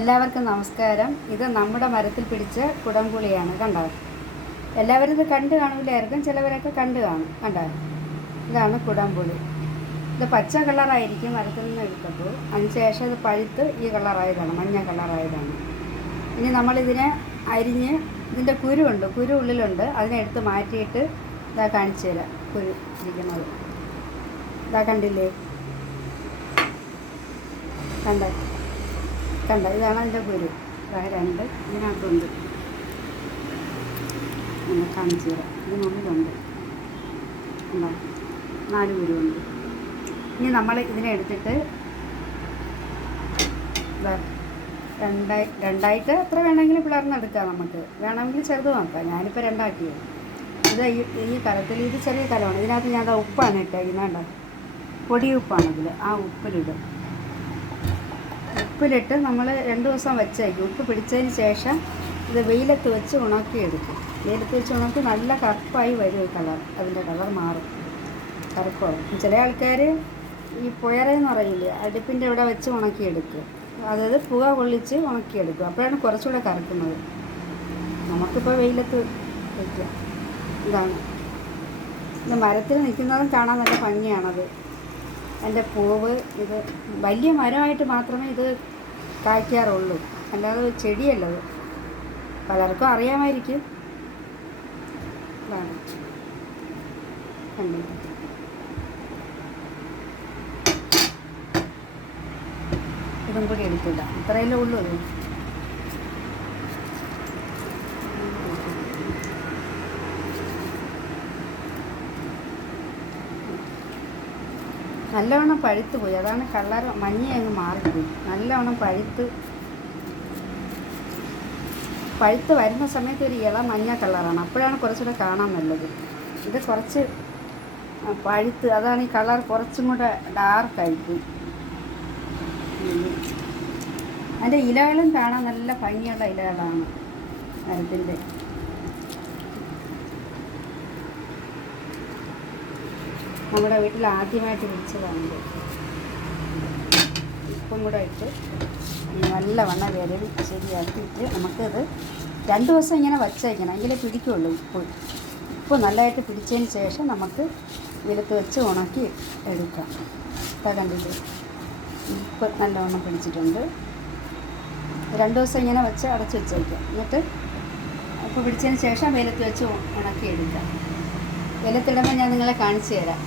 എല്ലാവർക്കും നമസ്കാരം. ഇത് നമ്മുടെ മരത്തിൽ പിടിച്ച കുടംപുളിയാണ്. കണ്ടോ? എല്ലാവരും ഇത് കണ്ടു കാണില്ലായിരിക്കും, ചിലവരൊക്കെ കണ്ടു കാണും. കണ്ടോ? ഇതാണ് കുടംപുളി. ഇത് പച്ച കളറായിരിക്കും മരത്തിൽ നിന്ന് എടുത്തപ്പോൾ. അതിനുശേഷം ഇത് പഴുത്ത് ഈ കളറായതാണ്, മഞ്ഞ കളറായതാണ്. ഇനി നമ്മളിതിനെ അരിഞ്ഞ് ഇതിൻ്റെ കുരുണ്ട്, കുരു ഉള്ളിലുണ്ട്, അതിനെ എടുത്ത് മാറ്റിയിട്ട് ഇതാ കാണിച്ചു തരാം. കുരു ഇരിക്കുന്നത് ഇതാ കണ്ടില്ലേ? കണ്ട ഇതാണ് അതിൻ്റെ കുരു. രണ്ട് ഇതിനകത്തുണ്ട്, കാണിച്ചു തരാം. ഇതിനുള്ളിലുണ്ട്, ഉണ്ടോ? 4 കുരുവുണ്ട്. ഇനി നമ്മൾ ഇതിനെ എടുത്തിട്ട് രണ്ടായിട്ട് എത്ര വേണമെങ്കിലും പിളർന്നെടുക്കാം. നമുക്ക് വേണമെങ്കിൽ ചെറുത് നോക്കാം. ഞാനിപ്പോൾ 2 ആക്കിയത്. ഇത് ഈ കലത്തിൽ ഇത് ചെറിയ കലമാണ്. ഇതിനകത്ത് ഞാൻ ഉപ്പാണ് ഇട്ടേക്കുന്നുണ്ടോ? പൊടി ഉപ്പാണ് ഇതിൽ. ആ ഉപ്പിലിട്ട് നമ്മൾ 2 ദിവസം വെച്ചേക്കും. ഉപ്പ് പിടിച്ചതിന് ശേഷം ഇത് വെയിലത്ത് വെച്ച് ഉണക്കിയെടുക്കും. വെയിലത്ത് വെച്ച് ഉണക്കി നല്ല കറുപ്പായി വരും. കളർ, അതിൻ്റെ കളർ മാറും, കറുപ്പാവും. ചില ആൾക്കാർ ഈ പുയറെന്ന് പറയില്ല, അടുപ്പിൻ്റെ ഇവിടെ വെച്ച് ഉണക്കിയെടുക്കും. അതായത് പുക കൊള്ളിച്ച് ഉണക്കിയെടുക്കും. അപ്പോഴാണ് കുറച്ചുകൂടെ കറുക്കുന്നത്. നമുക്കിപ്പോൾ വെയിലത്ത് വയ്ക്കാം. ഇതാണ് ഇത്. മരത്തിൽ നിൽക്കുന്നതും കാണാൻ നല്ല ഭംഗിയാണത്. എൻ്റെ പൂവ് ഇത് വലിയ മരമായിട്ട് മാത്രമേ ഇത് കായ്ക്കാറുള്ളൂ, അല്ലാതെ ചെടിയല്ലത്. പലർക്കും അറിയാമായിരിക്കും. ഇതാണ്, കണ്ടില്ല? ഇതും കൂടി എടുക്കില്ല, ഇത്രയല്ലേ ഉള്ളൂ. അത് നല്ലവണ്ണം പഴുത്ത് പോയി. അതാണ് കളർ മഞ്ഞ അങ്ങ് മാറിപ്പോയി. നല്ലവണ്ണം പഴുത്ത് വരുന്ന സമയത്ത് ഒരു ഇളം മഞ്ഞ കളറാണ്. അപ്പോഴാണ് കുറച്ചുകൂടെ കാണാൻ നല്ലത്. ഇത് കുറച്ച് പഴുത്ത്, അതാണ് ഈ കളർ കുറച്ചും കൂടെ ഡാർക്കായിപ്പോയി. അതിൻ്റെ ഇലകളും കാണാൻ നല്ല ഭംഗിയുള്ള ഇലകളാണ് മരത്തിൻ്റെ. നമ്മുടെ വീട്ടിൽ ആദ്യമായിട്ട് പിടിച്ചതാണ്. ഉപ്പും കൂടെ ഇട്ട് നല്ലവണ്ണം വിരവി ശരിയാക്കിയിട്ട് നമുക്കത് 2 ദിവസം ഇങ്ങനെ വച്ചേക്കണം, എങ്കിലേ പിടിക്കുള്ളൂ. ഉപ്പ് നല്ലതായിട്ട് പിടിച്ചതിന് ശേഷം നമുക്ക് വെയിലത്ത് വെച്ച് ഉണക്കി എടുക്കാം. കണ്ടില്ലേ? ഉപ്പ് നല്ലവണ്ണം പിടിച്ചിട്ടുണ്ട്. 2 ദിവസം ഇങ്ങനെ വെച്ച് അടച്ച് വെച്ചേക്കാം. എന്നിട്ട് ഉപ്പ് പിടിച്ചതിന് ശേഷം വെയിലത്ത് വെച്ച് ഉണക്കി എടുക്കാം. വെയിലത്തിടുമ്പോൾ ഞാൻ നിങ്ങളെ കാണിച്ചു തരാം.